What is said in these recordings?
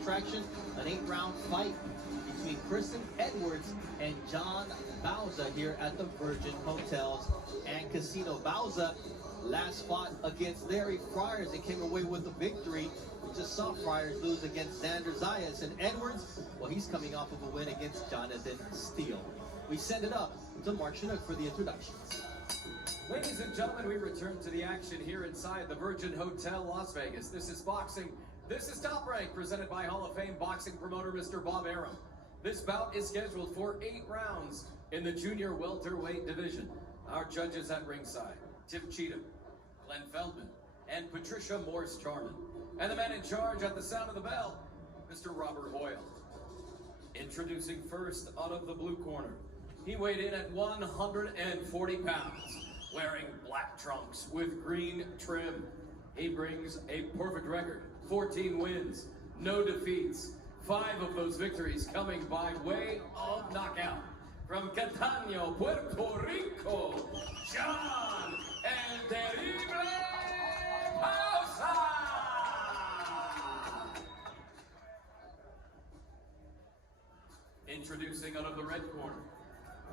subtraction, an 8-round fight between Christon Edwards and John Bauza here at the Virgin Hotels and Casino. Bauza last fought against Larry Friars and came away with the victory. We just saw Friars lose against Xander Zayas, and Edwards, well, he's coming off of a win against Jonathan Steele. We send it up to Mark Chinook for the introductions. Ladies and gentlemen, we return to the action here inside the Virgin Hotel, Las Vegas. This is boxing. This is Top Rank, presented by Hall of Fame boxing promoter Mr. Bob Arum. This bout is scheduled for 8 rounds in the junior welterweight division. Our judges at ringside, Tim Cheatham, Glenn Feldman, and Patricia Morse-Charman. And the man in charge at the sound of the bell, Mr. Robert Hoyle. Introducing first out of the blue corner. He weighed in at 140 pounds. Wearing black trunks with green trim. He brings a perfect record, 14 wins, no defeats, 5 of those victories coming by way of knockout. From Catania, Puerto Rico, John El Terrible Bauza! Introducing out of the red corner.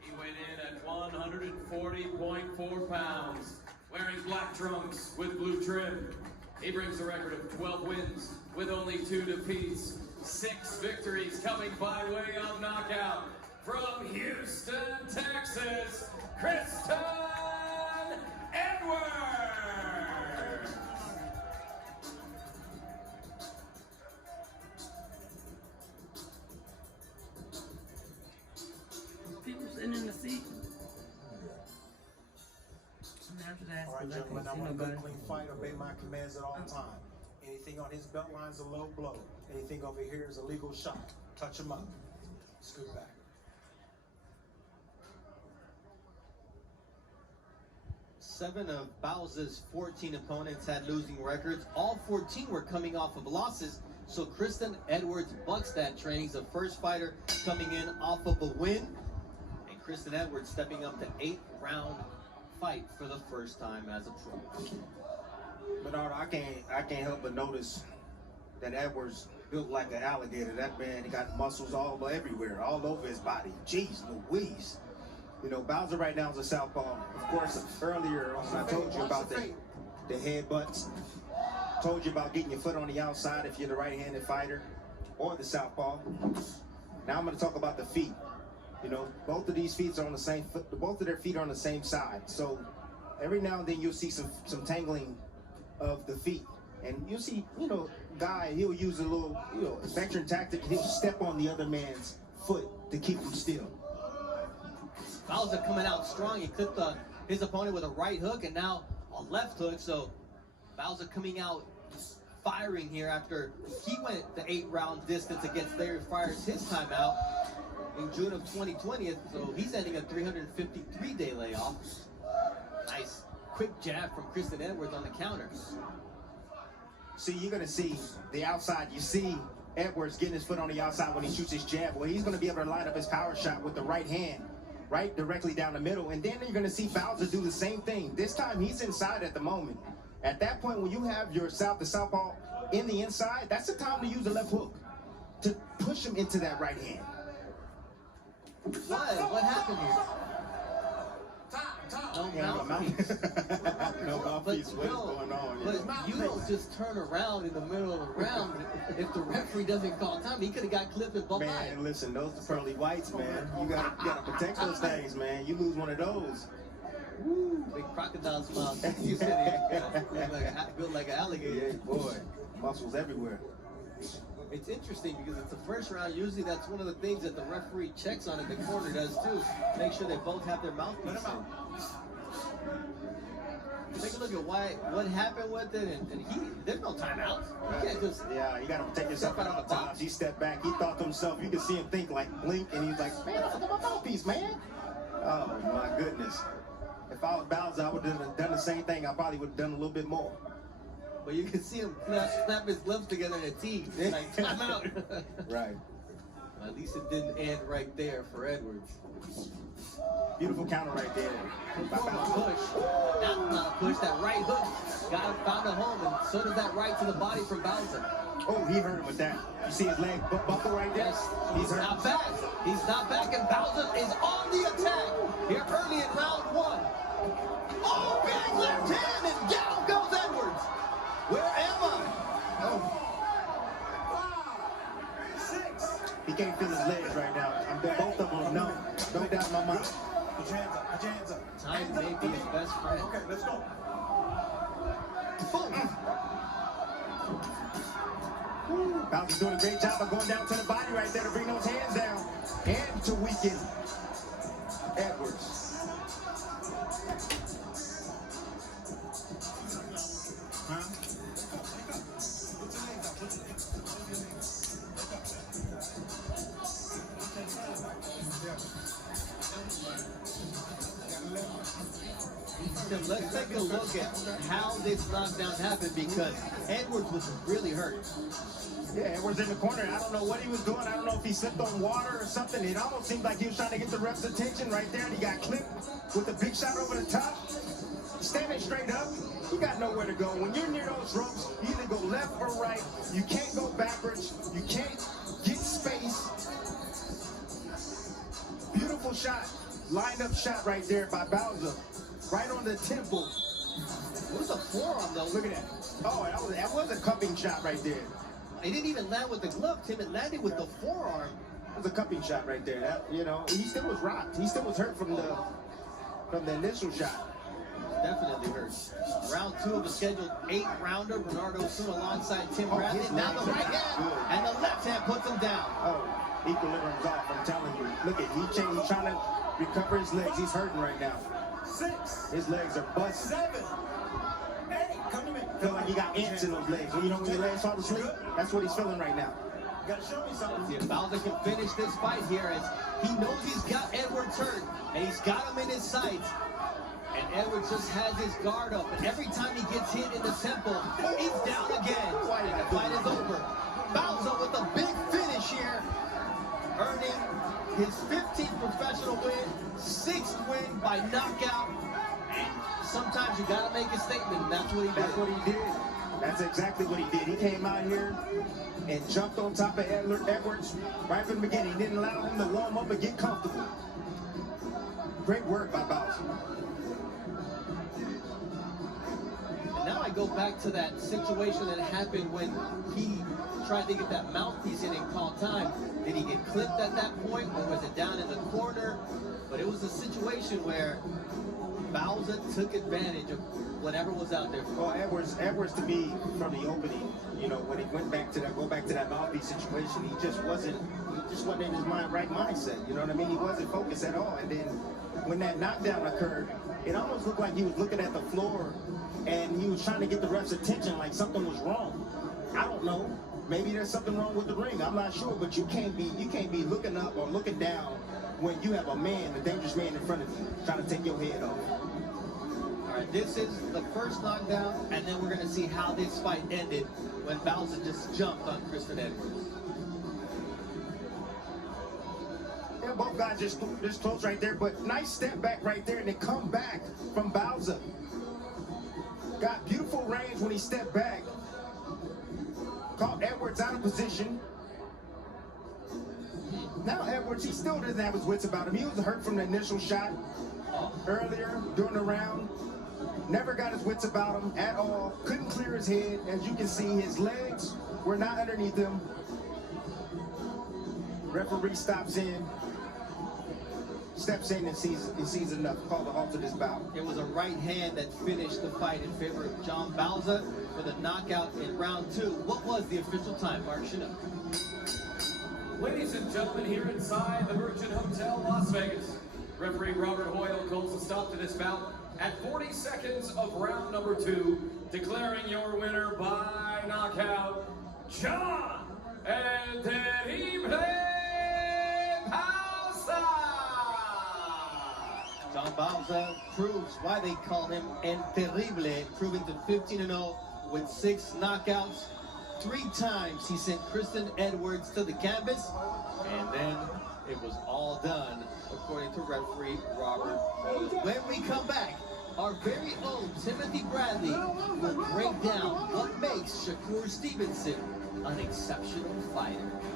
He weighed in at 140.4 pounds, wearing black trunks with blue trim. He brings a record of 12 wins with only 2 defeats, 6 victories coming by way of knockout. From Houston, Texas, Christon Edwards! People sitting in the seat. All right, gentlemen, I want a good, clean fight. Obey my commands at all times. Anything on his belt line is a low blow. Anything over here is a legal shot. Touch him up. Scoot back. Seven of Bauza's 14 opponents had losing records. All 14 were coming off of losses. So Christon Edwards bucks that trend. He's the first fighter coming in off of a win. And Christon Edwards stepping up to 8-round fight for the first time as a pro. Bernardo, I can't help but notice that Edwards built like an alligator. That man, he got muscles all everywhere, all over his body. Jeez Louise. You know, Bauza right now is a southpaw. Of course, earlier when I told you about the headbutts, told you about getting your foot on the outside if you're the right-handed fighter, or the southpaw. Now I'm going to talk about the feet. You know, both of these feet are on the same foot. Both of their feet are on the same side. So every now and then you'll see some tangling of the feet, and you'll see, you know, guy, he'll use a little, you know, veteran tactic. He'll step on the other man's foot to keep him still. Bauza coming out strong. He clipped his opponent with a right hook and now a left hook. So Bauza coming out firing here after he went the 8-round distance against Larry Friars his time out in June of 2020. So he's ending a 353-day layoff. Nice quick jab from Christon Edwards on the counter. See, you're going to see the outside. You see Edwards getting his foot on the outside when he shoots his jab. Well, he's going to be able to line up his power shot with the right hand, right directly down the middle. And then you're going to see Bauza do the same thing. This time he's inside at the moment. At that point, when you have your the southpaw in the inside, that's the time to use the left hook to push him into that right hand. What happened here? No mouthpiece. No mouthpiece. What is going on? But you don't just turn around in the middle of the round. If the referee doesn't call time, he could have got clipped in both eyes. Man, listen, those are pearly whites, man. You gotta protect those things, man. You lose one of those. Woo, big crocodile smile. You said it built like an alligator. Yeah, boy, muscles everywhere. It's interesting because it's the first round. Usually that's one of the things that the referee checks on and the corner does too. Make sure they both have their mouthpiece in. Take a look at what happened with it, and there's no timeout. You can't just you gotta protect yourself out of the box. He stepped back, he thought to himself, you can see him think like blink, and he's like, man, I forgot my mouthpiece, man. Oh my goodness. If I was Bauza, I would have done the same thing. I probably would have done a little bit more. But you can see him snap his gloves together in a T. Like, time out. Right. Well, at least it didn't end right there for Edwards. Beautiful counter right there. Push. Not push. That right hook found a home, and so does that right to the body from Bauza. Oh, he hurt him with that. You see his leg buckle right there? Yes, He's hurt. not back. He's not back, and Bauza is on the attack here early in round one. Oh, big left hand, and down goes Edwards. Where am I? Oh. He can't feel his legs right now. Both of them numb. No doubt in my mind. Put your hands up. Put your hands up. Time may be his best friend. Okay, let's go. Bauza's doing a great job of going down to the body right there to bring those hands down and to weaken Edwards. Tim, let's take a look at how this knockdown happened, because Edwards was really hurt. Yeah, Edwards in the corner. I don't know what he was doing. I don't know if he slipped on water or something. It almost seemed like he was trying to get the ref's attention right there, and he got clipped with a big shot over the top. Standing straight up, you got nowhere to go. When you're near those ropes, you either go left or right. You can't go backwards. You can't get space. Beautiful shot. Lined up shot right there by Bauza. Right on the temple. It was a forearm, though. Look at that. Oh, that was a cupping shot right there. He didn't even land with the glove, Tim. It landed with the forearm. It was a cupping shot right there. That, you know, he still was rocked. He still was hurt from the initial shot. Definitely hurt. Round two of the scheduled 8-rounder. Bernardo soon alongside Tim Bradley. Now the right hand and the left hand puts him down. Oh, equilibrium's off. I'm telling you. Look at he's trying to recover his legs. He's hurting right now. 6. His legs are busted. 7. 8. Come to me. Feel like he got ants in those legs. You know when your legs fall asleep? That's what he's feeling right now. You gotta show me something. See if Bauza can finish this fight here, as he knows he's got Edwards hurt, and he's got him in his sights. And Edwards just has his guard up, and every time he gets hit in the temple, he's down again. And the fight is over. Bauza with a big finish here, earning his 15th professional win, 6th win by knockout. And sometimes you gotta make a statement, and that's what he did. That's what he did. That's exactly what he did. He came out here and jumped on top of Edwards right from the beginning. He didn't allow him to warm up and get comfortable. Great work by Bauza. And now I go back to that situation that happened when he tried to get that mouthpiece in and call time. Did he get clipped at that point, or was it down in the corner? But it was a situation where Bauza took advantage of whatever was out there. Well, Edwards to me, from the opening, you know, when he went back to that mouthpiece situation, he just wasn't in his right mindset. You know what I mean? He wasn't focused at all. And then when that knockdown occurred, it almost looked like he was looking at the floor and he was trying to get the ref's attention, like something was wrong. I don't know. Maybe there's something wrong with the ring. I'm not sure, but you can't be looking up or looking down when you have a dangerous man in front of you, trying to take your head off. All right, this is the first knockdown, and then we're going to see how this fight ended when Bauza just jumped on Christon Edwards. Yeah, both guys just close right there, but nice step back right there, and then come back from Bauza. Got beautiful range when he stepped back. Caught Edwards out of position. Now Edwards, he still doesn't have his wits about him. He was hurt from the initial shot earlier during the round. Never got his wits about him at all. Couldn't clear his head. As you can see, his legs were not underneath him. Referee steps in and sees enough. Call the halt to this bout. It was a right hand that finished the fight in favor of John Bauza for the knockout in round two. What was the official time, Mark Chinook? Ladies and gentlemen, here inside the Virgin Hotel, Las Vegas, referee Robert Hoyle calls a stop to this bout at 40 seconds of round number 2, declaring your winner by knockout, John El Terrible Bauza. John Bauza proves why they call him El Terrible, proving to 15-0 with 6 knockouts. 3 times he sent Christon Edwards to the canvas, and then it was all done, according to referee Robert Hoyle. When we come back, our very own Timothy Bradley will break down what makes Shakur Stevenson an exceptional fighter.